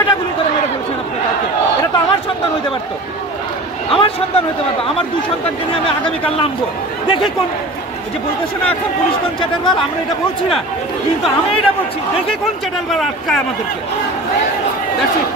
6টা গুলি করে মেরে ফেলেছেন আপনি কাউকে। এটা তো আমার সন্তান হইতে পারতো, আমার সন্তান হইতে পারতো। আমার 2 সন্তানকে নিয়ে আমি আগামীকাল নামবো। দেখে কোন যে বলতেছে না এখন পুলিশ কোন চ্যাটারবাল, আমরা এটা বলছি না, কিন্তু আমি এটা বলছি দেখে কোন চ্যাটারবাল আটকায় আমাদেরকে। That's it.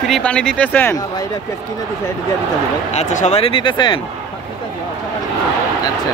ফ্রি পানি দিতেছেন? আচ্ছা, সবাইরে দিতেছেন? আচ্ছা।